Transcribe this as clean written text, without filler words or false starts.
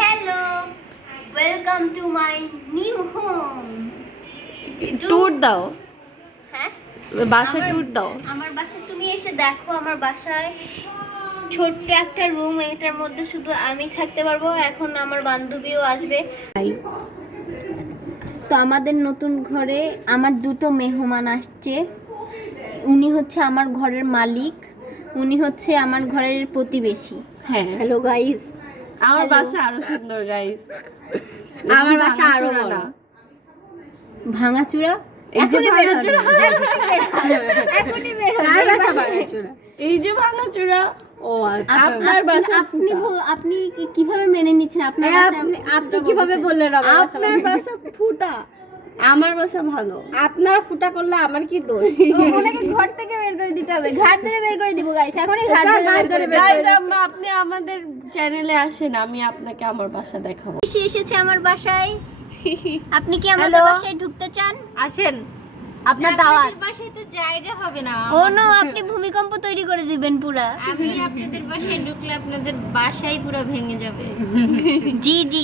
Hello, welcome to my new home. Tour দাও, হ্যাঁ বাসা ট্যুর দাও। আমার বাসায় তুমি এসে দেখো। আমার বাসায় ছোট্ট একটা রুম, এটার মধ্যে শুধু আমি থাকতে পারবো। এখন আমার বান্ধবীও আসবে। তো আমাদের নতুন ঘরে আমার দুটো মেহমান আসছে। উনি হচ্ছে আমার ঘরের মালিক, উনি হচ্ছে আমার ঘরের প্রতিবেশী। হ্যাঁ, হ্যালো গাইস। আমার Hello. বাসা আরো সুন্দর গাইস। আমার বাসা আরো বড়। ভাঙাচুরা এই যে এখনই বের হবে, ভাঙাচোরা। এখনই বের হবে। কার বাসা ভাঙাচোরা? এই যে ভাঙাচোরা। ও আপনার বাসা আপনি আপনি কিভাবে মেনে নিচ্ছেন আপনার বাসা? আপনি কিভাবে বললেন আপনার বাসা ফুটা, আমার বাসা ভালো। আপনারা ফুটা করলে আমার কি দোষ? ওনাকে ঘর থেকে বের করে দিতে হবে, ঘাট ধরে বের করে দিব গাইস, এখনই ঘাট ধরে বের করে Guys, আপনি আমাদের চ্যানেলে আসেন, আমি আপনাকে আমার বাসা দেখাবো। এসে এসেছে আমার বাসায়। আপনি কি আমাদের Hello. বাসায় ঢুকতে চান? আসেন, আপনার দাওয়াত। আপনাদের বাসায় তো জায়গা হবে না। ও নো, আপনি ভূমিকম্প তৈরি করে দিবেন পুরা। আমি আপনাদের বাসায় ঢুকলে আপনাদের বাসাই পুরো ভেঙে যাবে। জি জি।